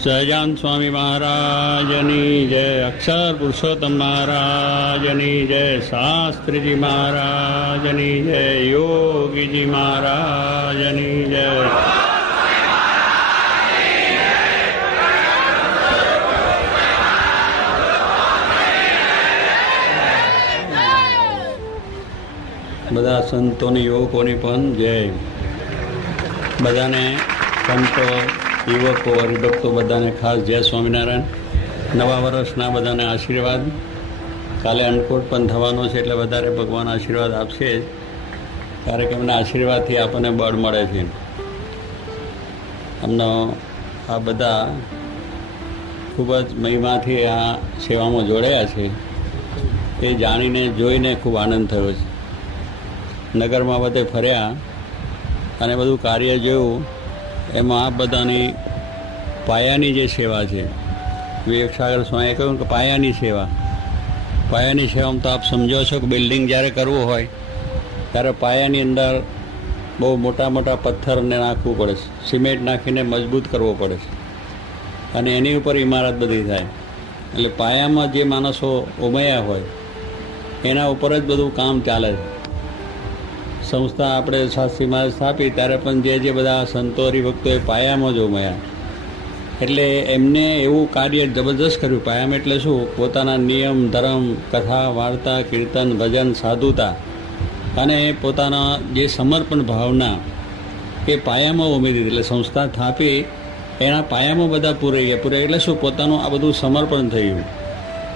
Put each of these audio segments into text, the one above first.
સહજાન સ્વામી મહારાજની જય, અક્ષર પુરુષોત્તમ મહારાજની જય, શાસ્ત્રીજી મહારાજની જય, યોગીજી મહારાજની જય. બધા સંતોની યુવકોની પણ જય. બધાને સંતો, યુવકો, હરિભક્તો બધાને ખાસ જય સ્વામિનારાયણ. નવા વર્ષના બધાને આશીર્વાદ. કાલે અન્નકૂટ પણ થવાનો છે એટલે વધારે ભગવાન આશીર્વાદ આપશે જ, કારણ કે એમના આશીર્વાદથી આપણને બળ મળે છે. અમને આ બધા ખૂબ જ મહિમાથી આ સેવામાં જોડાયા છે એ જાણીને જોઈને ખૂબ આનંદ થયો છે. નગરમાં બધે ફર્યા અને બધું કાર્ય જોયું, એમાં આ બધાની પાયાની જે સેવા છે, વિવેકસાગર સ્વામીએ કહ્યું કે પાયાની સેવામાં તો આપ સમજો છો કે બિલ્ડિંગ જ્યારે કરવું હોય ત્યારે પાયાની અંદર બહુ મોટા મોટા પથ્થરને નાખવું પડે છે, સિમેન્ટ નાખીને મજબૂત કરવો પડે છે અને એની ઉપર ઇમારત બધી થાય. એટલે પાયામાં જે માણસો ઉમયા હોય એના ઉપર જ બધું કામ ચાલે છે. સંસ્થા આપણે શાસ્ત્રીમાં સ્થાપી ત્યારે પણ જે બધા સંતો હરિભક્તોએ પાયામાં જ ઉમયા, એટલે એમને એવું કાર્ય જબરદસ્ત કર્યું. પાયામાં એટલે શું? પોતાના નિયમ, ધર્મ, કથા, વાર્તા, કીર્તન, ભજન, સાધુતા અને પોતાના જે સમર્પણ ભાવના એ પાયામાં ઉમેરી દીધી. એટલે સંસ્થા સ્થાપી એના પાયામાં બધા પૂરાઈ એટલે શું? પોતાનું આ બધું સમર્પણ થયું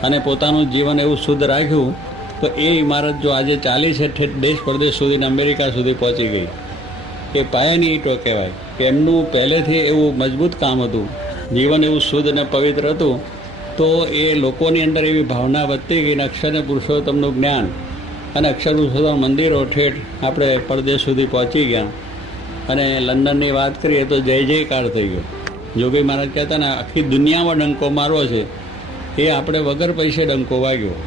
અને પોતાનું જીવન એવું શુદ્ધ રાખ્યું. તો એ ઇમારત જો આજે ચાલી છે દેશ પરદેશ સુધી, અમેરિકા સુધી પહોંચી ગઈ, એ પાયાની ઈંટો કહેવાય. કે એમનું પહેલેથી એવું મજબૂત કામ હતું, જીવન એવું શુદ્ધ અને પવિત્ર હતું, તો એ લોકોની અંદર એવી ભાવના વધતી ગઈ. અક્ષર અને પુરુષોત્તમનું જ્ઞાન અને અક્ષર પુરુષોત્તમ મંદિરો ઠેઠ આપણે પરદેશ સુધી પહોંચી ગયા. અને લંડનની વાત કરીએ તો જય જયકાર થઈ ગયો. જોગી મહારાજ કહેતા ને આખી દુનિયામાં ડંકો મારવો છે, એ આપણે વગર પૈસે ડંકો વાગ્યો.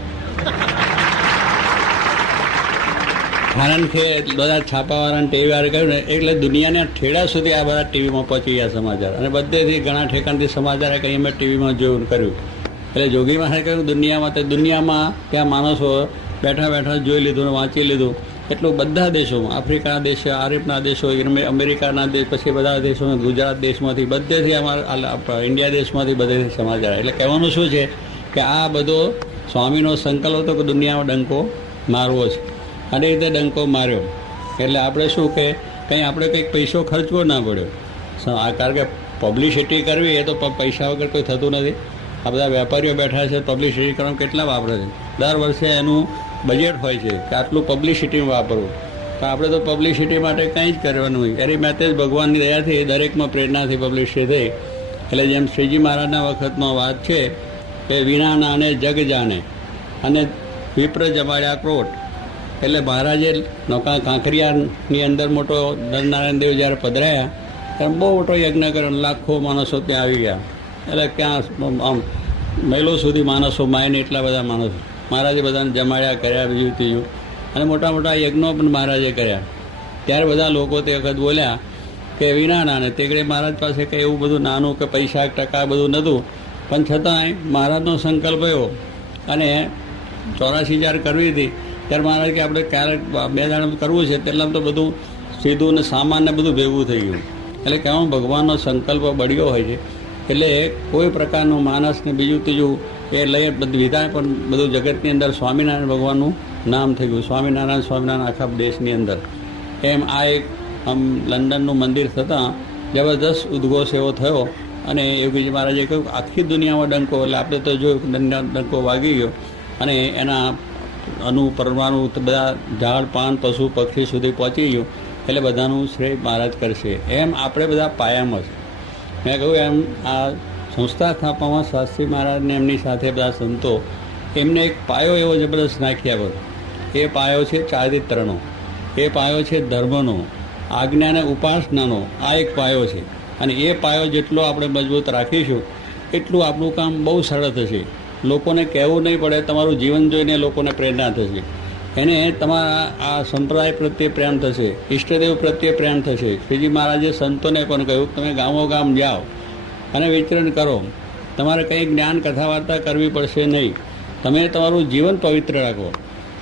કારણ કે બધા છાપાવાળાને ટીવીવાળા કહ્યું ને એટલે દુનિયાના ઠેડા સુધી આ બધા ટીવીમાં પહોંચી ગયા સમાચાર, અને બધેથી ઘણા ઠેકાણથી સમાચાર કંઈ અમે ટીવીમાં જોયું કર્યું. એટલે જોગી મહારાજે કહ્યું દુનિયામાં ત્યાં માણસો બેઠા બેઠા જોઈ લીધું, વાંચી લીધું. એટલું બધા દેશોમાં, આફ્રિકાના દેશો, આરબના દેશો, અમેરિકાના દેશ, પછી બધા દેશોમાં, ગુજરાત દેશમાંથી, બધેથી અમારા ઇન્ડિયા દેશમાંથી બધેથી સમાચાર. એટલે કહેવાનું શું છે કે આ બધો સ્વામીનો સંકલ્પ હતો કે દુનિયામાં ડંકો મારવો છે, અને એ રીતે ડંકો માર્યો. એટલે આપણે શું કે આપણે કંઈક પૈસો ખર્ચવો ના પડ્યો. કારણ કે પબ્લિસિટી કરવી એ તો પૈસા વગર કોઈ થતું નથી. આ બધા વેપારીઓ બેઠા છે, પબ્લિસિટી કરવાનું કેટલા વાપરે છે. દર વર્ષે એનું બજેટ હોય છે કે આટલું પબ્લિસિટીમાં વાપરવું. તો આપણે તો પબ્લિસિટી માટે કંઈ જ કરવાનું હોય. એની માટે જ ભગવાનની દયાથી દરેકમાં પ્રેરણાથી પબ્લિસિટી થઈ. એટલે જેમ શ્રીજી મહારાજના વખતનો વાત છે કે વિના નાને જગ જાણે અને વિપ્ર જમાડ્યા ક્રોટ. એટલે મહારાજે નૌકા કાંકરિયાની અંદર મોટો નરનારાયણ દેવ જ્યારે પધરાયા ત્યારે બહુ મોટો યજ્ઞ કર્યો, લાખો માણસો ત્યાં આવી ગયા. એટલે ક્યાં આમ મહિલો સુધી માણસો માયને એટલા બધા માણસો મહારાજે બધાને જમાડ્યા, કર્યા, બીજું ત્રીજું, અને મોટા મોટા યજ્ઞો પણ મહારાજે કર્યા. ત્યારે બધા લોકો તે વખત બોલ્યા કે વિના નાને. તે ઘડી મહારાજ પાસે કંઈ એવું બધું નાનું કે પૈસા ટકા બધું નહોતું, પણ છતાંય મહારાજનો સંકલ્પ એવો. અને 84 જ્યારે કરવી હતી ત્યારે મહારાજ કે આપણે ક્યારેક 2 દાડા કરવું છે, તેટલામાં તો બધું સીધું ને સામાનને બધું ભેગું થઈ ગયું. એટલે કહેવામાં ભગવાનનો સંકલ્પ બળ્યો હોય છે. એટલે કોઈ પ્રકારનું માણસને બીજું ત્રીજું એ લઈ વિધાય, પણ બધું જગતની અંદર સ્વામિનારાયણ ભગવાનનું નામ થઈ ગયું. સ્વામિનારાયણ આખા દેશની અંદર. એમ આ એક લંડનનું મંદિર થતાં જબરદસ્ત ઉદ્ઘોષ એવો થયો. અને યોગીજી મહારાજે કહ્યું આખી દુનિયામાં ડંકો, એટલે આપણે તો જોયું ડંકો વાગી ગયો. અને એના પરમાણુ બધા ઝાડ, પાન, પશુ, પક્ષી સુધી પહોંચી ગયું. એટલે બધાનું શ્રેય મહારાજ કરશે. એમ આપણે બધા પાયામાં છે. મેં કહ્યું એમ આ સંસ્થા સ્થાપવામાં શાસ્ત્રી મહારાજને એમની સાથે બધા સંતો એમને એક પાયો એવો જબરદસ્ત નાખી આપ્યો. એ પાયો છે ચારિત્રનો, એ પાયો છે ધર્મનો, આજ્ઞા અને ઉપાસનાનો. આ એક પાયો છે. અને એ પાયો જેટલો આપણે મજબૂત રાખીશું એટલું આપણું કામ બહુ સરળ થશે. લોકોને કહેવું નહીં પડે, તમારું જીવન જોઈને લોકોને પ્રેરણા થશે. એને તમારા આ સંપ્રદાય પ્રત્યે પ્રેમ થશે, ઈષ્ટદેવ પ્રત્યે પ્રેમ થશે. શ્રીજી મહારાજે સંતોને પણ કહ્યું તમે ગામો ગામ જાઓ અને વિચરણ કરો. તમારે કંઈ જ્ઞાન કથા વાર્તા કરવી પડશે નહીં. તમે તમારું જીવન પવિત્ર રાખો.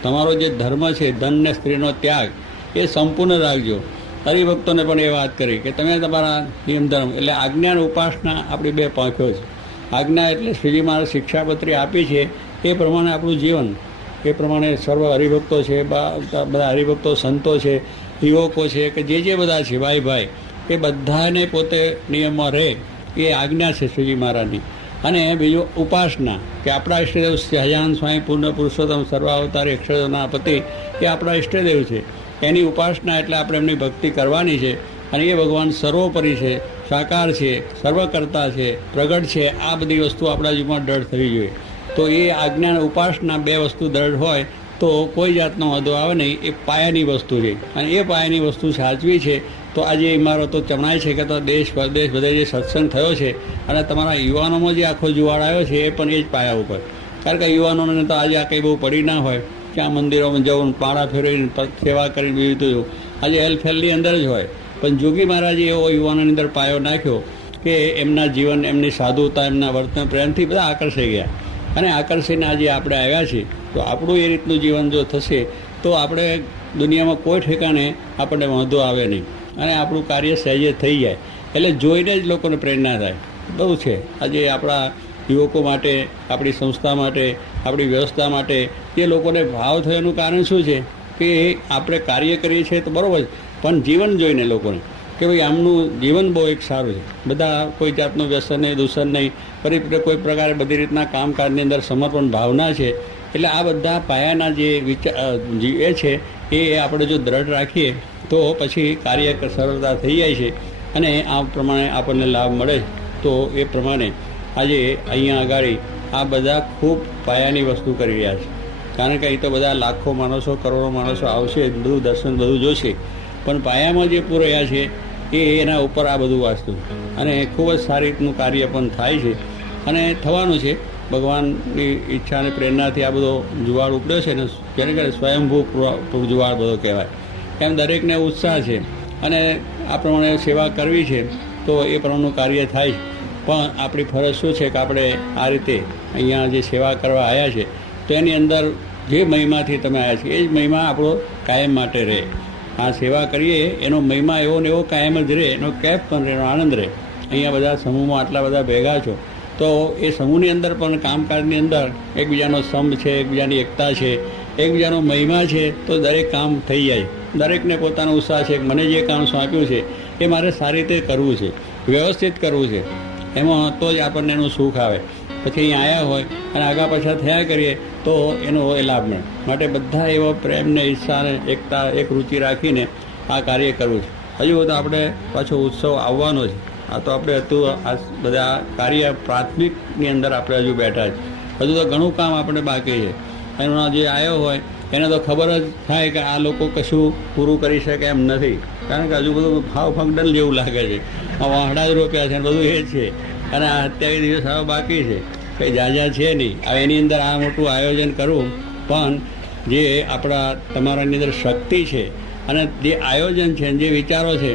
તમારો જે ધર્મ છે, ધન ને સ્ત્રીનો ત્યાગ, એ સંપૂર્ણ રાખજો. હરિભક્તોને પણ એ વાત કરી કે તમે તમારા નિયમ ધર્મ એટલે આજ્ઞા અને ઉપાસના આપણી બે પાંખો છે. આજ્ઞા એટલે શ્રીજી મહારાજ શિક્ષાપત્રી આપી છે એ પ્રમાણે આપણું જીવન, એ પ્રમાણે સર્વ હરિભક્તો છે, બધા હરિભક્તો સંતો છે, યુવકો છે કે જે બધા છે ભાઈ ભાઈ, એ બધાને પોતે નિયમમાં રહે એ આજ્ઞા છે શ્રીજી મહારાજની. અને બીજું ઉપાસના કે આપણા ઈષ્ટદેવ સહજાનંદ સ્વામી પૂર્ણ પુરુષોત્તમ સર્વાવતાર અક્ષરદેવના પતિ એ આપણા ઈષ્ટદેવ છે. એની ઉપાસના એટલે આપણે એમની ભક્તિ કરવાની છે. અને એ ભગવાન સર્વોપરી છે, સાકાર છે, સર્વકર્તા છે, પ્રગટ છે. આ બધી વસ્તુ આપણા જીવનમાં દ્રઢ થવી જોઈએ. તો એ આજ્ઞા અને ઉપાસના બે વસ્તુ દ્રઢ હોય તો કોઈ જાતનો વાંધો આવે નહીં. એ પાયાની વસ્તુ છે અને એ પાયાની વસ્તુ સાચવી છે. તો આજે ઇમારતો ચમણાય છે કે તો દેશ પરદેશ બધે જે સત્સંગ થયો છે અને તમારા યુવાનોમાં જે આખો જુવાળ આવ્યો છે એ પણ એ જ પાયા ઉપર. કારણ કે યુવાનોને તો આજે આ કંઈ બહુ પડી ના હોય કે આ મંદિરોમાં જવું, પાણા ફેરવીને સેવા કરીને બીજું તો આજે હેલ્થની અંદર જ હોય. પણ જોગી મહારાજે એવો યુવાનોની અંદર પાયો નાખ્યો કે એમના જીવન, એમની સાધુતા, એમના વર્તન પ્રેમથી બધા આકર્ષાઈ ગયા. અને આકર્ષીને આજે આપણે આવ્યા છીએ. તો આપણું એ રીતનું જીવન જો થશે તો આપણે દુનિયામાં કોઈ ઠેકાણે આપણને વાંધો આવે નહીં અને આપણું કાર્ય સહેજે થઈ જાય. એટલે જોઈને જ લોકોને પ્રેરણા થાય. બહુ છે આજે આપણા યુવકો માટે, આપણી સંસ્થા માટે, આપણી વ્યવસ્થા માટે જે લોકોને ભાવ થયાનું કારણ શું છે કે આપણે કાર્ય કરીએ છીએ તો બરાબર જ, પણ જીવન જોઈને લોકોને કે ભાઈ આમનું જીવન બહુ એક સારું છે. બધા કોઈ જાતનું વ્યસન નહીં, દૂષણ નહીં, ફરી કોઈ પ્રકારે બધી રીતના કામકાજની અંદર સમર્પણ ભાવના છે. એટલે આ બધા પાયાના જે એ છે એ આપણે જો દ્રઢ રાખીએ તો પછી કાર્ય સરળતા થઈ જાય છે અને આ પ્રમાણે આપણને લાભ મળે. તો એ પ્રમાણે આજે અહીંયા આગળ આ બધા ખૂબ પાયાની વસ્તુ કરી રહ્યા છે. કારણ કે અહીં તો બધા લાખો માણસો, કરોડો માણસો આવશે, બધું દર્શન બધું જોશે, પણ પાયામાં જે પૂર્યા છે એ એના ઉપર આ બધું વાસ્તુ અને ખૂબ જ સારી રીતનું કાર્ય પણ થાય છે અને થવાનું છે. ભગવાનની ઈચ્છા અને પ્રેરણાથી આ બધો જુવાળ ઉપડ્યો છે ને, જેને કહે સ્વયંભૂ જુવાળ બધો કહેવાય. એમ દરેકને ઉત્સાહ છે અને આ પ્રમાણે સેવા કરવી છે તો એ પ્રમાણેનું કાર્ય થાય છે. પણ આપણી ફરજ શું છે કે આપણે આ રીતે અહીંયા જે સેવા કરવા આવ્યા છે તો એની અંદર જે મહિમાથી તમે આવ્યા છે એ જ મહિમા આપણો કાયમ માટે રહે. આ સેવા કરીએ એનો મહિમા એવો ને એવો કાયમ જ રહે, એનો કેફ પણ રહે, એનો આનંદ રહે. અહીંયા બધા સમૂહમાં આટલા બધા ભેગા છો તો એ સમૂહની અંદર પણ કામકાજની અંદર એકબીજાનો સંપ છે, એકબીજાની એકતા છે, એકબીજાનો મહિમા છે તો દરેક કામ થઈ જાય. દરેકને પોતાનો ઉત્સાહ છે કે મને જે કામ સોંપ્યું છે એ મારે સારી રીતે કરવું છે, વ્યવસ્થિત કરવું છે. એમાં તો જ આપણને એનું સુખ આવે. પછી અહીં આવ્યા હોય અને આગા પાછા થયા કરીએ તો એનો એ લાભ મળે. માટે બધા એવો પ્રેમને, ઈચ્છાને, એકતા, એક રુચિ રાખીને આ કાર્ય કરવું છે. હજુ તો આપણે પાછો ઉત્સવ આવવાનો છે. આ તો આપણે હતું આ બધા કાર્ય પ્રાથમિકની અંદર આપણે હજુ બેઠા છે. હજુ તો ઘણું કામ આપણે બાકી છે. એનો જે આવ્યો હોય એને તો ખબર જ થાય કે આ લોકો કશું પૂરું કરી શકે એમ નથી. કારણ કે હજુ બધું ભાવ ફંક્શન જેવું લાગે છે. આ વાહડા જ રોપ્યા છે ને બધું એ જ છે અને આ 27 દિવસ હવે બાકી છે, કંઈ જાજા છે નહીં. હવે એની અંદર આ મોટું આયોજન કરવું પણ જે આપણા તમારાની અંદર શક્તિ છે અને જે આયોજન છે, જે વિચારો છે,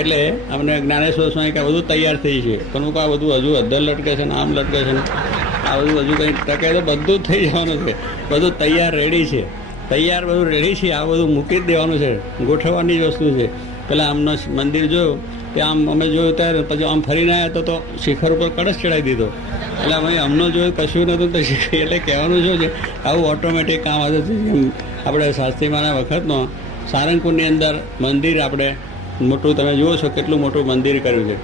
એટલે અમને જ્ઞાનેશ્વર સ્વામી કે બધું તૈયાર થઈ છે પણ હું આ બધું હજુ અદ્ધર લટકે છે ને આમ લટકે છે ને આ બધું હજુ કંઈ ટકે તો બધું જ થઈ જવાનું છે. બધું તૈયાર રેડી છે, તૈયાર બધું રેડી છે. આ બધું મૂકી જ દેવાનું છે, ગોઠવવાની જ વસ્તુ છે. પહેલાં આમનો મંદિર જોયું કે આમ અમે જોયું ત્યારે પછી આમ ફરીને આવ્યા તો શિખર ઉપર કળશ ચડાવી દીધો. એટલે અમે અમને જોયું કશું નહોતું તો એટલે કહેવાનું શું છે આવું ઓટોમેટિક કામ હતું. આપણે શાસ્ત્રીમાના વખતનો સારંગપુરની અંદર મંદિર આપણે મોટું તમે જુઓ છો કેટલું મોટું મંદિર કર્યું છે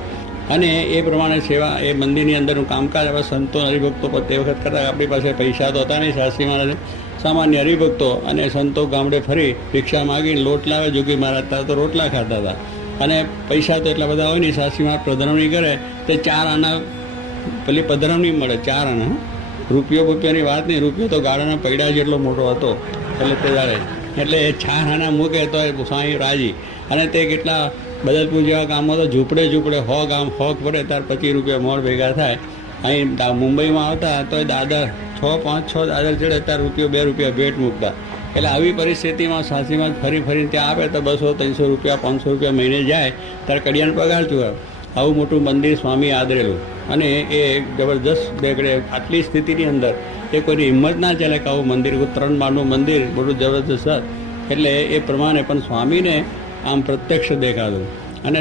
અને એ પ્રમાણે સેવા એ મંદિરની અંદરનું કામકાજ હવે સંતો હરિભક્તો પર તે વખત કરતા આપણી પાસે પૈસા તો હતા નહીં. શાસ્ત્રી મહારાજે સામાન્ય હરિભક્તો અને સંતો ગામડે ફરી રિક્ષા માગીને લોટ લાવે. જોગી મહારાજ ત્યાં તો રોટલા ખાતા હતા અને પૈસા તો એટલા બધા હોય નહીં. શાસ્ત્રી મહારાજ પધરામણી કરે તે 4 આના પેલી પધરામણી મળે, 4 આના. રૂપિયાની વાત નહીં, રૂપિયો તો ગાળાના પૈડા જેટલો મોટો હતો એટલે તે જાણે એટલે 4 આના મૂકે તો સ્વામી રાજી. અને તે કેટલા બદલપુર જેવા ગામમાં તો ઝૂંપડે 100 ગામ 100 પડે ત્યારે 25 રૂપિયા મોડ ભેગા થાય. અહીં મુંબઈમાં આવતા તો દાદર 5-6 દાદર ચડે ત્યારે ₹2 ભેટ મૂકતા. એટલે આવી પરિસ્થિતિમાં સાસીમાં ફરીને ત્યાં આપે તો 200-300 રૂપિયા 500 રૂપિયા મહિને જાય ત્યારે કડિયાને પગાર ચૂકવે. આવું મોટું મંદિર સ્વામી આદરેલું અને એ જબરદસ્ત બેગડે આટલી સ્થિતિની અંદર એ કોઈની હિંમત ના ચાલે કે આવું મંદિર 3 માળનું મંદિર બધું જબરદસ્ત. એટલે એ પ્રમાણે પણ સ્વામીને આમ પ્રત્યક્ષ દેખાતું. અને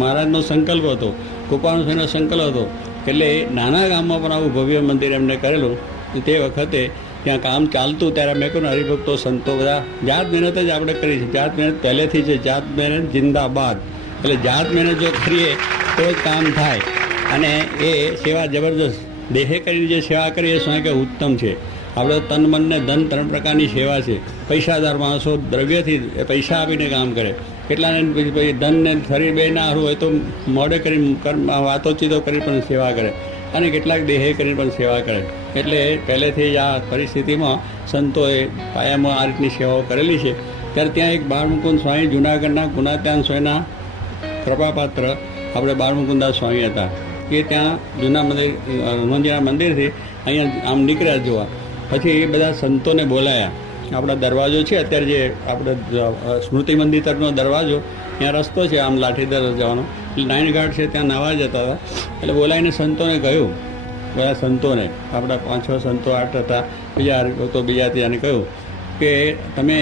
મહારાજનો સંકલ્પ હતો, કૃપાણુનો સંકલ્પ હતો, એટલે નાના ગામમાં પણ આવું ભવ્ય મંદિર એમને કરેલું. તે વખતે ત્યાં કામ ચાલતું ત્યારે મેં કહ્યું હરિભક્તો સંતો બધા જાત મહેનત જ આપણે કરી છે. જાત મહેનત પહેલેથી છે, જાત મહેનત જિંદાબાદ. એટલે જાત મહેનત જો કરીએ તો જ કામ થાય. અને એ સેવા જબરદસ્ત દેહે કરીને જે સેવા કરીએ એ શું કે ઉત્તમ છે. આપણે તન મન ને ધન 3 પ્રકારની સેવા છે. પૈસાદાર માણસો દ્રવ્યથી પૈસા આપીને કામ કરે, કેટલાને ધન ને શરીર બે ના હારું હોય તો મોડે કરી વાતોચીતો કરી પણ સેવા કરે, અને કેટલાક દેહે કરીને પણ સેવા કરે. એટલે પહેલેથી જ આ પરિસ્થિતિમાં સંતોએ પાયામાં આ રીતની સેવાઓ કરેલી છે. ત્યારે ત્યાં એક બાળમુકુંદ સ્વામી, જૂનાગઢના ગુણાત્યાન સ્વામીના કૃપાપાત્ર આપણે બાળમુકુંદાસ સ્વામી હતા. એ ત્યાં જૂના મંદિર હનુમાનજીના મંદિરથી અહીંયા આમ નીકળ્યા જોવા. પછી એ બધા સંતોને બોલાયા. આપણા દરવાજો છે અત્યારે જે આપણે સ્મૃતિ મંદિર તરફનો દરવાજો, ત્યાં રસ્તો છે આમ લાઠીદર જવાનો, નાઇન ઘાટ છે, ત્યાં નાવા જતા હતા. એટલે બોલાવીને સંતોને કહ્યું, બધા સંતોને આપણા 5-6 સંતો 8 હતા, બીજા તો બીજા ત્યાંને કહ્યું કે તમે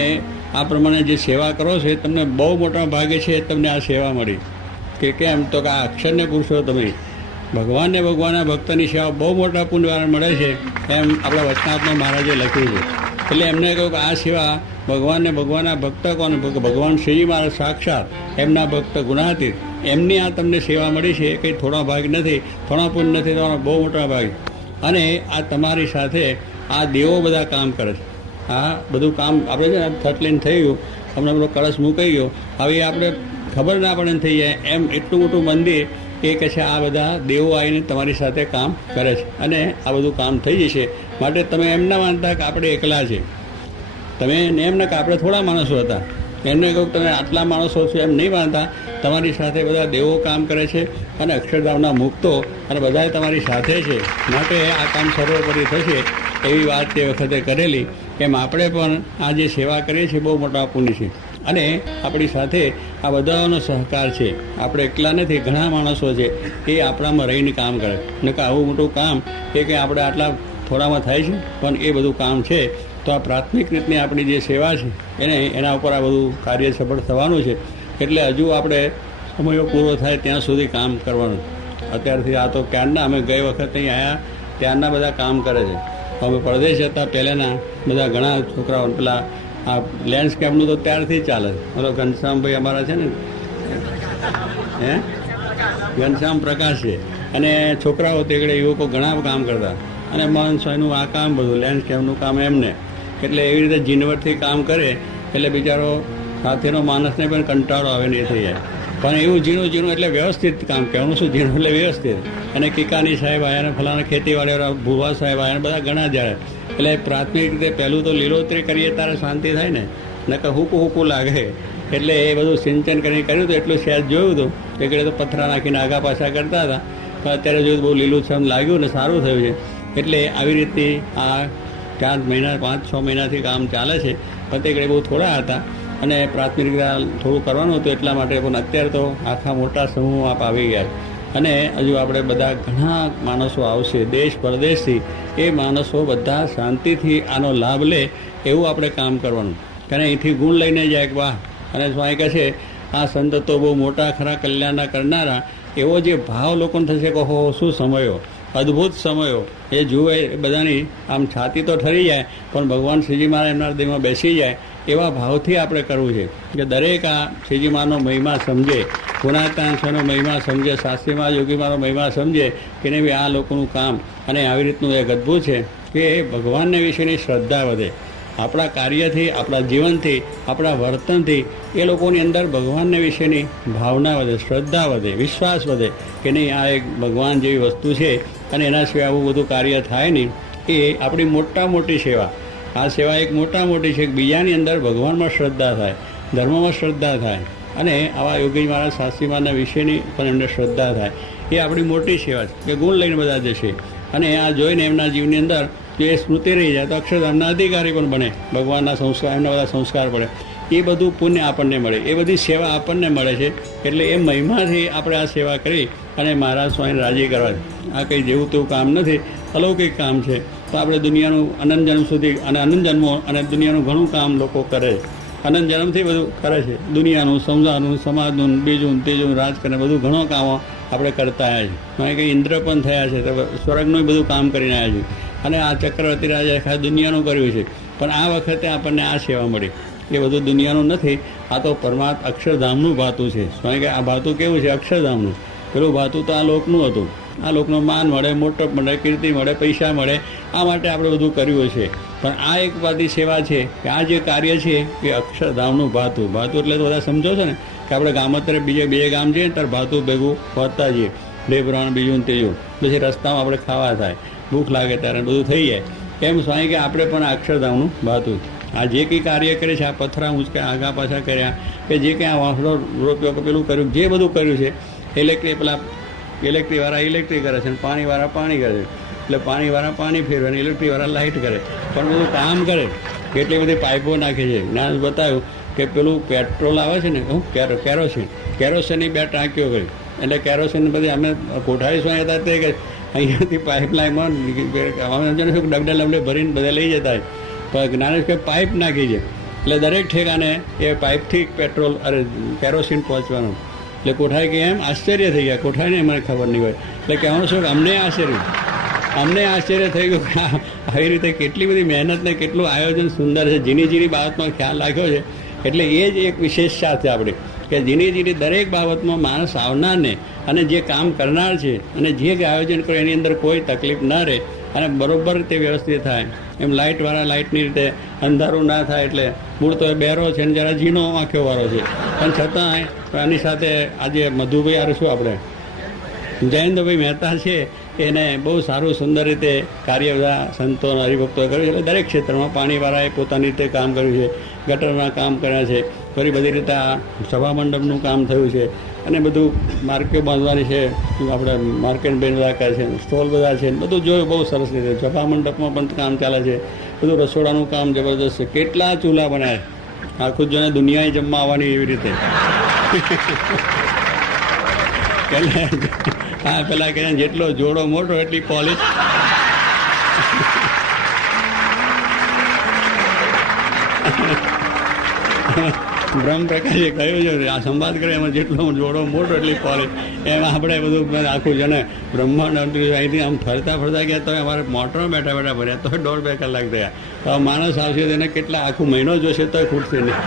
આ પ્રમાણે જે સેવા કરો છો એ તમને બહુ મોટા ભાગે છે તમને આ સેવા મળી. કે કેમ? તો કે આ અક્ષરને પુરુષો તમે ભગવાનને ભગવાનના ભક્તની સેવા બહુ મોટા પુણ્યવાળા મળે છે, એમ આપણા વચનાત્મા મહારાજે લખ્યું છે. એટલે એમને કહ્યું કે આ સેવા ભગવાનને ભગવાનના ભક્ત કોને? ભગવાન શ્રીજી મહારાજ સાક્ષાત એમના ભક્ત ગુણાતીત, એમની આ તમને સેવા મળી છે. કંઈ થોડા ભાગ નથી, થોડા પુણ્ય નથી, તમારા બહુ મોટા ભાગ. અને આ તમારી સાથે આ દેવો બધા કામ કરે છે. આ બધું કામ આપણે છે ને થટલીન થઈ ગયું, હમણાં બધો કળશ મુકાઈ ગયો, હવે આપણે ખબર ના પડે થઈ જાય એમ એટલું મોટું મંદિર એ કહે છે આ બધા દેવો આવીને તમારી સાથે કામ કરે છે અને આ બધું કામ થઈ જશે. માટે તમે એમ ના માનતા કે આપણે એકલા છે, તમે એમ ને કે આપણે થોડા માણસો હતા, એમને કહું તમે આટલા માણસો છો એમ નહીં માનતા. તમારી સાથે બધા દેવો કામ કરે છે અને અક્ષરધામના મુક્તો અને બધા તમારી સાથે છે. માટે આ કામ સર્વોપરી થશે એવી વાત તે વખતે કરેલી. એમ આપણે પણ આ જે સેવા કરીએ છીએ બહુ મોટા પુણ્ય છે. અને આપણી સાથે આ બધાનો સહકાર છે. આપણે એકલા નથી, ઘણા માણસો છે એ આપણામાં રહીને કામ કરે. ને કે આવું મોટું કામ એ કે આપણે આટલા થોડામાં થાય છે, પણ એ બધું કામ છે. તો આ પ્રાથમિક રીતની આપણી જે સેવા છે એના ઉપર આ બધું કાર્ય સફળ થવાનું છે. એટલે હજુ આપણે સમયો પૂરો થાય ત્યાં સુધી કામ કરવાનું. અત્યારથી આ તો ક્યારના અમે ગઈ વખતે અહીં આવ્યા ત્યારના બધા કામ કરે છે. અમે પરદેશ હતા પહેલાંના બધા ઘણા છોકરાઓ પેલા આ લેન્ડસ્કેપનું તો ત્યારથી ચાલે છે. મતલબ ઘનશ્યામભાઈ અમારા છે ને, ઘનશ્યામ પ્રકાશ છે, અને છોકરાઓ તેગડે યુવકો ઘણા કામ કરતા. અને મન સ્વામીનું આ કામ બધું લેન્ડસ્કેપનું કામ એમને. એટલે એવી રીતે જીનવટથી કામ કરે એટલે બિચારો સાથેનો માણસને પણ કંટાળો આવે નહીં થઈ જાય. પણ એવું ઝીણું એટલે વ્યવસ્થિત કામ, કહેવાનું શું ઝીણું એટલે વ્યવસ્થિત. અને કિકાની સાહેબ આવ્યા ને ફલાણા ખેતીવાડીવાળા ભુવા સાહેબ આવ્યા ને બધા ઘણા જાય. એટલે પ્રાથમિક રીતે પહેલું તો લીલોતરી કરીએ ત્યારે શાંતિ થાય ને, નકર હુકું લાગે. એટલે એ બધું સિંચન કરીને કર્યું હતું. એટલું સહેજ જોયું હતું એટલે તો પથરા નાખીને આગા પાછા કરતા હતા. પણ અત્યારે જોયું બહુ લીલુંછમ લાગ્યું ને સારું થયું છે. એટલે આવી રીતે આ 4 મહિના 5-6 મહિનાથી કામ ચાલે છે. પણ તે બહુ થોડા હતા અને પ્રાથમિક થોડું કરવાનું હતું એટલા માટે. પણ અત્યારે તો આખા મોટા સમૂહ આપ આવી ગયા. અને હજુ આપણે બધા ઘણા માણસો આવશે દેશ પરદેશથી. એ માણસો બધા શાંતિથી આનો લાભ લે એવું આપણે કામ કરવાનું. કારણ અહીંથી ગુણ લઈને જાય કે વાહ. અને સ્વામી કહે છે આ સંત તો બહુ મોટા ખરા કલ્યાણના કરનારા. એવો જે ભાવ લોકોને થશે કે હો શું સમયો, અદ્ભુત સમયો. એ જુએ બધાની આમ છાતી તો ઠરી જાય, પણ ભગવાન શ્રીજી મહારાજ એમના હૃદયમાં બેસી જાય એવા ભાવથી આપણે કરવું છે. કે દરેક આ શ્રીજી મહારાજનો મહિમા સમજે, ગુણાતાંશનો મહિમા સમજે, શાસ્ત્રીમાં યોગીમાનો મહિમા સમજે કે નહીં ભાઈ આ લોકોનું કામ. અને આવી રીતનું એક અદ્ભુત છે કે ભગવાનને વિશેની શ્રદ્ધા વધે. આપણા કાર્યથી, આપણા જીવનથી, આપણા વર્તનથી એ લોકોની અંદર ભગવાનને વિશેની ભાવના વધે, શ્રદ્ધા વધે, વિશ્વાસ વધે કે નહીં આ એક ભગવાન જેવી વસ્તુ છે અને એના સિવાય આવું બધું કાર્ય થાય નહીં. એ આપણી મોટી સેવા. આ સેવા એક મોટી છે. બીજાની અંદર ભગવાનમાં શ્રદ્ધા થાય, ધર્મમાં શ્રદ્ધા થાય અને આવા યોગી મહારાજ શાસ્ત્રીમાના વિશેની પણ એમને શ્રદ્ધા થાય. એ આપણી મોટી સેવા છે કે ગુણ લઈને બધા જશે. અને આ જોઈને એમના જીવની અંદર એ સ્મૃતિ રહી જાય તો અક્ષરધામના અધિકારી પણ બને. ભગવાનના સંસ્કાર, એમના બધા સંસ્કાર પડે. એ બધું પુણ્ય આપણને મળે, એ બધી સેવા આપણને મળે છે. એટલે એ મહિમાથી આપણે આ સેવા કરી અને મહારાજ સ્વામીને રાજી કરવા. આ કંઈ જેવું તેવું કામ નથી, અલૌકિક કામ છે. તો આપણે દુનિયાનું અનંત જન્મ સુધી અને અનંત જન્મો અને દુનિયાનું ઘણું કામ લોકો કરે છે. અનંત જન્મથી બધું કરે છે, દુનિયાનું, સંસારનું, સમાજનું, બીજું ત્રીજું, રાજકારણ બધું ઘણો કામો આપણે કરતા આવ્યા છીએ. કારણ કે ઇન્દ્ર પણ થયા છે, તો સ્વર્ગનું બધું કામ કરીને આવ્યા છે. અને આ ચક્રવર્તી રાજાએ ખાસ દુનિયાનું કર્યું છે. પણ આ વખતે આપણને આ સેવા મળી. એ બધું દુનિયાનું નથી, આ તો પરમાત્મા અક્ષરધામનું ભાતું છે. કારણ કે આ ભાતું કેવું છે? અક્ષરધામનું. પેલું ભાતું તો આ લોકનું હતું. આ લોકનું માન મળે, મોટપ મળે, કીર્તિ મળે, પૈસા મળે, આ માટે આપણે બધું કર્યું છે. પણ આ એક બધી સેવા છે કે આ જે કાર્ય છે એ અક્ષરધામનું ભાતું. ભાતું એટલે તો બધા સમજો છો ને કે આપણે ગામત્રે બીજે બે ગામ જઈએ ત્યારે ભાતું ભેગું પહોંચતા જઈએ, ઢેબરાણ બીજું ત્રીજું, પછી રસ્તામાં આપણે ખાવા થાય, ભૂખ લાગે ત્યારે બધું થઈ જાય. એમ સ્વામી કે આપણે પણ આ અક્ષરધામનું ભાતું. આ જે કંઈ કાર્ય કરે છે, આ પથરા ઊંચકા આગા પાછા કર્યા, કે જે કંઈ આ વાંસળો રોપ્યો કે પેલું કર્યું, જે બધું કર્યું છે, ઇલેક્ટ્રિકવાળા ઇલેક્ટ્રિક કરે છે અને પાણીવાળા પાણી કરે છે. એટલે પાણીવાળા પાણી ફેરવે અને ઇલેક્ટ્રિકવાળા લાઇટ કરે, પણ બધું કામ કરે. કેટલી બધી પાઇપો નાખે છે. જ્ઞાન બતાવ્યું કે પેલું પેટ્રોલ આવે છે ને, કેરોસીનની 2 ટાંકીઓ કરી. એટલે કેરોસીન બધી અમે કોઠારી શું હતા તે કે અહીંયાથી પાઇપલાઇનમાં ડગડા લબડે ભરીને બધા લઈ જતા હોય. પણ જ્ઞાનેશ્વર પાઇપ નાખી છે. એટલે દરેક ઠેકાને એ પાઇપથી પેટ્રોલ કેરોસીન પહોંચવાનું. એટલે કોઠારી કે એમ આશ્ચર્ય થઈ ગયા. કોઠારીને મને ખબર નહીં હોય. એટલે કહેવાનું શું કે અમને આશ્ચર્ય થઈ ગયું કે આવી રીતે કેટલી બધી મહેનત ને કેટલું આયોજન સુંદર છે. ઝીણી બાબતમાં ખ્યાલ રાખ્યો છે. એટલે એ જ એક વિશેષતા છે આપણે કે ઝીણી દરેક બાબતમાં માણસ આવનારને અને જે કામ કરનાર છે અને જે આયોજન કરે એની અંદર કોઈ તકલીફ ન રહે અને બરોબર તે વ્યવસ્થિત થાય. એમ લાઇટવાળા લાઇટની રીતે અંધારું ના થાય. એટલે મૂળ તો બહેરો છે ને જરા ઝીણો આંખોવાળો છે, પણ છતાં આની સાથે આજે મધુભાઈ આરે શું આપણે જયંતભાઈ મહેતા છે, એને બહુ સારું સુંદર રીતે કાર્ય બધા સંતો હરિભક્તોએ કર્યું છે. એટલે દરેક ક્ષેત્રમાં પાણીવાળાએ પોતાની રીતે કામ કર્યું છે, ગટરના કામ કર્યા છે, ફરી બધી રીતે આ સભા મંડપનું કામ થયું છે અને બધું માર્કેટ બાંધવાની છે, આપણે માર્કેટ બેન બધા કરે છે, સ્ટોલ બધા છે, બધું જોયું બહુ સરસ રીતે. સભા મંડપમાં પણ કામ ચાલે છે, બધું રસોડાનું કામ જબરદસ્ત છે. કેટલા ચૂલા બનાવે, આખું જ જોને દુનિયાએ જમવા આવવાની એવી રીતે. હા, પેલા કહે જેટલો જોડો મોટો એટલી પોલિશ. બ્રહ્મપ્રકાશે કહ્યું છે આ સંવાદ કરે એમાં જેટલો જોડો મોટો એટલી પોલિશ. એમ આપણે બધું આખું છે ને બ્રહ્માંડ અહીંથી આમ ફરતા ગયા તો અમારે મોટરમાં બેઠા ભર્યા તો 1.5-2 કલાક થયા. તો માણસ આવશે તેને કેટલા આખું મહિનો જોશે તોય ખૂટશે નહીં.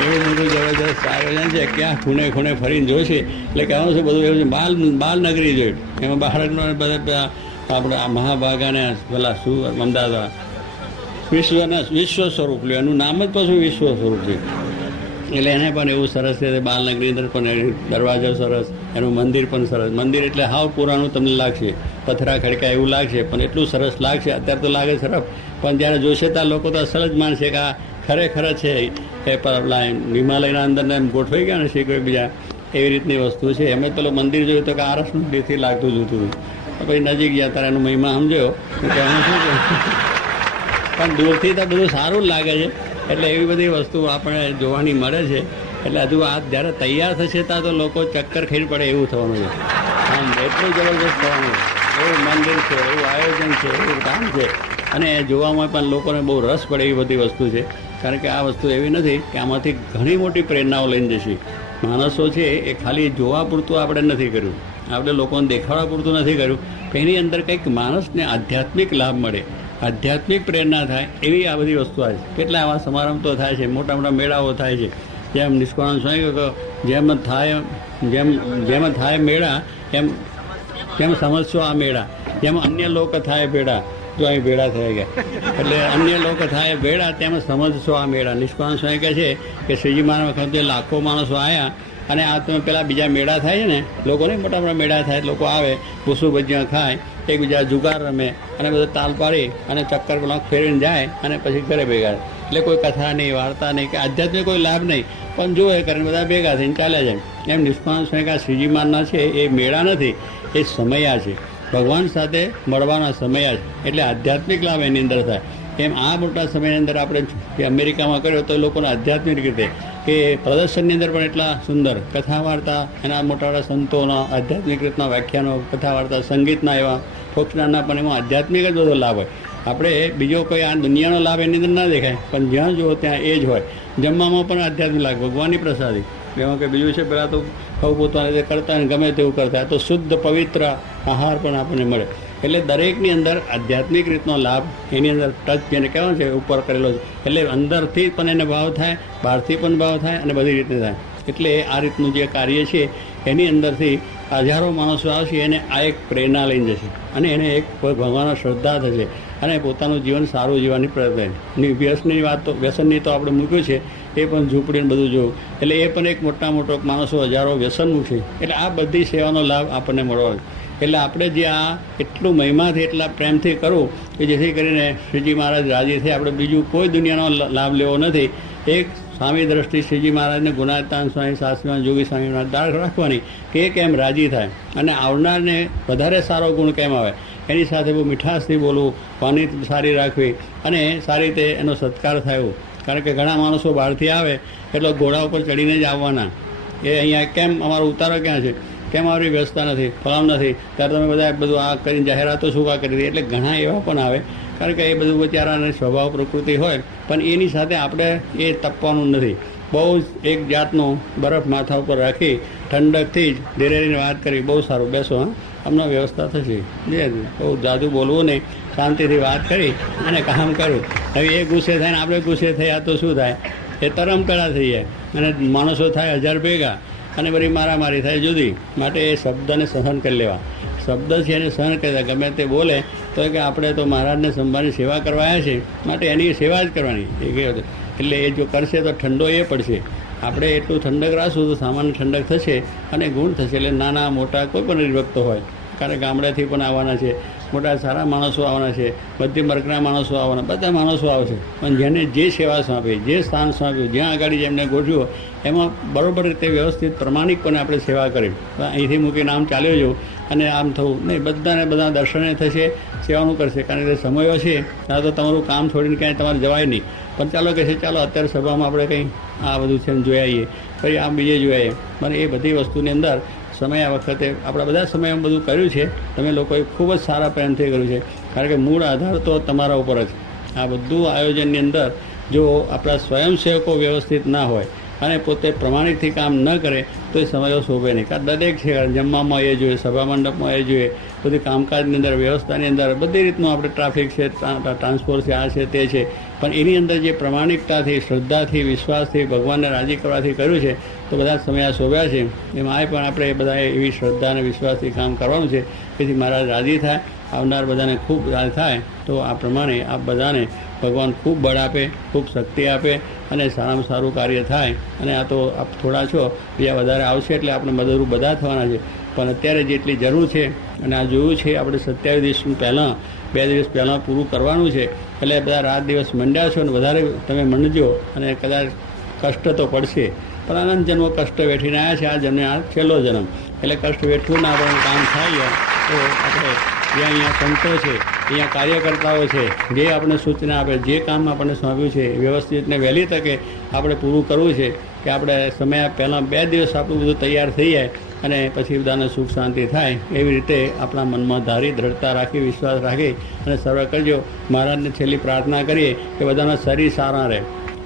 એવું બધું જબરદસ્ત આયોજન છે. ક્યાં ખૂણે ફરીને જોશે. એટલે કહેવાનું છે બધું એવું છે. બાલનગરી જોયું એમાં બાળકનો બધા આપણે આ મહાભાગાને પેલા શું અમદાવાદ વિશ્વ સ્વરૂપ લ્યો, એનું નામ જ પાછું વિશ્વ સ્વરૂપ છે. એટલે એને પણ એવું સરસ છે. બાલનગરી અંદર પણ દરવાજો સરસ, એનું મંદિર પણ સરસ. મંદિર એટલે હાવ પુરાણું તમને લાગશે, પથરા ખડકા એવું લાગશે, પણ એટલું સરસ લાગશે. અત્યારે તો લાગે સરસ, પણ જ્યારે જોશે ત્યાં લોકો તો અસલ જ માનશે કે આ ખરેખર છે એ પેલા હિમાલયના અંદરને એમ ગોઠવાઈ ગયા ને શીખવે બીજા એવી રીતની વસ્તુ છે. એમ જ પેલો મંદિર જોયું તો કે આરસનું દેથી લાગતું જોતું હતું. પછી નજીક ગયા ત્યારે એનો મહિમા સમજ્યો કે હું શું કહું. પણ દૂરથી તો બધું સારું જ લાગે છે. એટલે એવી બધી વસ્તુ આપણે જોવાની મળે છે. એટલે હજુ આ જ્યારે તૈયાર થશે ત્યાં તો લોકો ચક્કર ખાઈ પડે એવું થવાનું છે. આમ એટલું જબરદસ્ત થવાનું. એવું મંદિર છે, એવું આયોજન છે, એવું કામ છે. અને એ જોવામાં પણ લોકોને બહુ રસ પડે એવી બધી વસ્તુ છે. કારણ કે આ વસ્તુ એવી નથી કે આમાંથી ઘણી મોટી પ્રેરણાઓ લઈને જશે. માણસો છે એ ખાલી જોવા પૂરતું આપણે નથી કર્યું, આપણે લોકોને દેખાડવા પૂરતું નથી કર્યું. એની અંદર કંઈક માણસને આધ્યાત્મિક લાભ મળે, આધ્યાત્મિક પ્રેરણા થાય એવી આ બધી વસ્તુ આવે છે. કેટલા આવા સમારંભ તો થાય છે, મોટા મોટા મેળાઓ થાય છે. જેમ નિષ્કાળ સ્વામી જેમ થાય મેળા એમ સમજશો આ મેળા. જેમ અન્ય લોક થાય ભેળા, જો અહીં ભેળા થઈ ગયા એટલે અન્ય લોકો થાય ભેળા, તેમાં સમજશો આ મેળા. નિષ્કાળ સ્વામી કહે છે કે શ્રીજી મહારાજ વખતે લાખો માણસો આવ્યા અને આ તમે પેલા બીજા મેળા થાય છે ને, લોકોને મોટા મોટા મેળા થાય, લોકો આવે, ભૂસું ભજીયા ખાય, એકબીજા જુગાર રમે અને બધા તાલ પાડી અને ચક્કર પેલા ફેરીને જાય અને પછી ઘરે ભેગા. એટલે કોઈ કથા નહીં, વાર્તા નહીં કે આધ્યાત્મિક કોઈ લાભ નહીં, પણ જો એ કરીને બધા ભેગા થઈને ચાલ્યા જાય. એમ નિષ્કાળ સ્વામી શ્રીજી મહારાજના છે એ મેળા નથી, એ સમયા છે. ભગવાન સાથે મળવાના સમયા છે. એટલે આધ્યાત્મિક લાભ એની અંદર થાય. એમ આ મોટા સમયની અંદર આપણે જે અમેરિકામાં કર્યો તો લોકોને આધ્યાત્મિક રીતે કે પ્રદર્શનની અંદર પણ એટલા સુંદર કથા વાર્તા, એના મોટા મોટા સંતોના આધ્યાત્મિક રીતના વ્યાખ્યાનો, કથા વાર્તા, સંગીતના એવા ફોકનાના પણ એમાં આધ્યાત્મિક જ બધો લાભ હોય. આપણે બીજો કોઈ આ દુનિયાનો લાભ એની અંદર ના દેખાય, પણ જ્યાં જુઓ ત્યાં એ જ હોય. જમવામાં પણ આધ્યાત્મિક લાભ, ભગવાનની પ્રસાદી. એમાં કે બીજું છે પહેલાં તો ખાવું પોતાને રીતે કરતા હોય, ગમે તેવું કરતા તો શુદ્ધ પવિત્ર આહાર પણ આપણને મળે. એટલે દરેકની અંદર આધ્યાત્મિક રીતનો લાભ એની અંદર ટચ જેને કહેવાનો છે ઉપર કરેલો છે. એટલે અંદરથી પણ એને ભાવ થાય, બહારથી પણ ભાવ થાય અને બધી રીતે થાય. એટલે આ રીતનું જે કાર્ય છે એની અંદરથી હજારો માણસો આવશે, એને આ એક પ્રેરણા લઈને જશે અને એને એક ભગવાનનો શ્રદ્ધા થશે અને પોતાનું જીવન સારું જીવવાની પ્રયત્ન. વ્યસનની વાત તો વ્યસનની તો આપણે મૂક્યું છે, એ પણ ઝૂંપડીને બધું જોવું. એટલે એ પણ એક મોટો માણસો હજારો વ્યસન મૂકશે. એટલે આ બધી સેવાનો લાભ આપણને મળવાનો. એટલે આપણે જે આ એટલું મહિમાથી એટલા પ્રેમથી કરવું કે જેથી કરીને શ્રીજી મહારાજ રાજી થઈ. આપણે બીજું કોઈ દુનિયાનો લાભ લેવો નથી. એક સ્વામી દ્રષ્ટિ શ્રીજી મહારાજને ગુણાતાન સ્વામી, શાસ્ત્રીમાં જોગી સ્વામીના દાળ રાખવાની કે એ કેમ રાજી થાય અને આવનારને વધારે સારો ગુણ કેમ આવે, એની સાથે બહુ મીઠાશથી બોલવું, પાણી સારી રાખવી અને સારી રીતે એનો સત્કાર થાય. કારણ કે ઘણા માણસો બહારથી આવે એટલે ઘોડા ઉપર ચડીને જ આવવાના. એ અહીંયા કેમ અમારો ઉતારો ક્યાં છે, કેમ અમારી વ્યવસ્થા નથી, ફલામ નથી, ત્યારે તમે બધા બધું આ કરીને જાહેરાતો શું કા કરી દીધી. એટલે ઘણા એવા પણ આવે, કારણ કે એ બધું બિચારાને સ્વભાવ પ્રકૃતિ હોય, પણ એની સાથે આપણે એ તપવાનું નથી. બહુ જ એક જાતનું બરફ માથા ઉપર રાખી ઠંડકથી જ ધીરે વાત કરી, બહુ સારું, બેસો, હા અમને વ્યવસ્થા થશે. બહુ જાદુ બોલવું નહીં, શાંતિથી વાત કરી અને કામ કર્યું. હવે એ ગુસ્સે થાય ને આપણે ગુસ્સે થયા તો શું થાય, એ તરમતળા થઈ જાય અને માણસો થાય 1000 ભેગા અને બધી મારામારી થાય જુદી. માટે એ શબ્દને સહન કરી લેવા. શબ્દ છે એને સહન કરી, ગમે તે બોલે તો કે આપણે તો મહારાજને સંભાળની સેવા કરવા આવ્યા છે, માટે એની સેવા જ કરવાની. એ કહ્યું એટલે એ જો કરશે તો ઠંડો એ પડશે. આપણે એટલું ઠંડક રાખશું તો સામાન્ય ઠંડક થશે અને ગુણ થશે. એટલે નાના મોટા કોઈ પણ નિર્ભક્તો હોય, કારણ ગામડેથી પણ આવવાના છે, મોટા સારા માણસો આવવાના છે, મધ્યમ વર્ગના માણસો આવવાના, બધા માણસો આવશે. પણ જેને જે સેવા સોંપી, જે સ્થાન સોંપ્યું, જ્યાં આગળ જેમને ગોઠવ્યું, એમાં બરાબર રીતે વ્યવસ્થિત પ્રમાણિકપણે આપણે સેવા કરી. અહીંથી મૂકીને આમ ચાલ્યો જવું અને આમ થવું નહીં. બધાને બધા દર્શને થશે, સેવાનું કરશે. કારણ કે સમયો છે ત્યારે તો તમારું કામ છોડીને ક્યાંય તમારે જવાય નહીં. પણ ચાલો કહે છે ચાલો અત્યારે સભામાં આપણે કંઈ આ બધું છે ને જોઈ આવીએ, પછી આમ બીજે જોઈ આવીએ. મને એ બધી વસ્તુની અંદર સમય આ વખતે આપણા બધા સમયમાં બધું કર્યું છે. તમે લોકોએ ખૂબ જ સારા પ્રેમથી કર્યું છે, કારણ કે મૂળ આધાર તો તમારા ઉપર જ. આ બધું આયોજનની અંદર જો આપણા સ્વયંસેવકો વ્યવસ્થિત ના હોય અને પોતે પ્રમાણિકથી કામ ન કરે તો એ સમયો શોભે નહીં. કારણ દરેક છે, જમવામાં એ જોઈએ, સભા મંડપમાં એ જોઈએ, બધી કામકાજની અંદર, વ્યવસ્થાની અંદર બધી રીતનું આપણે ટ્રાફિક છે, ટ્રાન્સપોર્ટ છે, આ છે તે છે. પણ એની અંદર જે પ્રમાણિકતાથી, શ્રદ્ધાથી, વિશ્વાસથી, ભગવાનને રાજી કરવાથી કર્યું છે તો બધા સમયા શોભ્યા છે. એમાં પણ આપણે એ બધા એવી શ્રદ્ધા અને વિશ્વાસથી કામ કરવાનું છે જેથી મહારાજ રાજી થાય, આવનાર બધાને ખૂબ રાજ થાય. તો આ પ્રમાણે આપ બધાને ભગવાન ખૂબ બળ આપે, ખૂબ શક્તિ આપે અને સારામાં સારું કાર્ય થાય. અને આ તો આપ થોડા છો, બીજા વધારે આવશે એટલે આપણે મદદરૂપ બધા થવાના છે. પણ અત્યારે જેટલી જરૂર છે અને આ જોયું છે આપણે 27 દિવસ પહેલાં, 2 દિવસ પહેલાં પૂરું કરવાનું છે. એટલે બધા રાત દિવસ મંડ્યા છો અને વધારે તમે મંડજો. અને કદાચ કષ્ટ તો પડશે, પણ અનંત જન્મો કષ્ટ વેઠીને આવ્યા છે. આ જન્મે આ છેલ્લો જન્મ, એટલે કષ્ટ વેઠવું ના આપણને કામ થાય. તો આપણે જે અહીંયા સંતો છે, અહીંયા કાર્યકર્તાઓ છે, જે આપણે સૂચના આપે, જે કામ આપણને સોંપ્યું છે વ્યવસ્થિત ને વહેલી તકે આપણે પૂરું કરવું છે. કે આપણે સમય પહેલાં 2 દિવસ આપણું બધું તૈયાર થઈ જાય અને પછી બધાને સુખ શાંતિ થાય. એવી રીતે આપણા મનમાં ધારી, દ્રઢતા રાખી, વિશ્વાસ રાખી અને સર્વ કરજો. મહારાજને છેલ્લી પ્રાર્થના કરીએ કે બધાના શરીર સારા રહે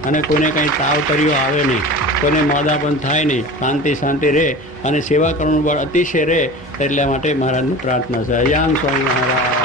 અને કોઈને કંઈ તાવ તરીઓ આવે નહીં, કોઈને મોદા પણ થાય નહીં, શાંતિ રહે અને સેવા કરવાનું બળ અતિશય રહે. એટલા માટે મહારાજની પ્રાર્થના છે. અયામ સ્વામી મહારાજ.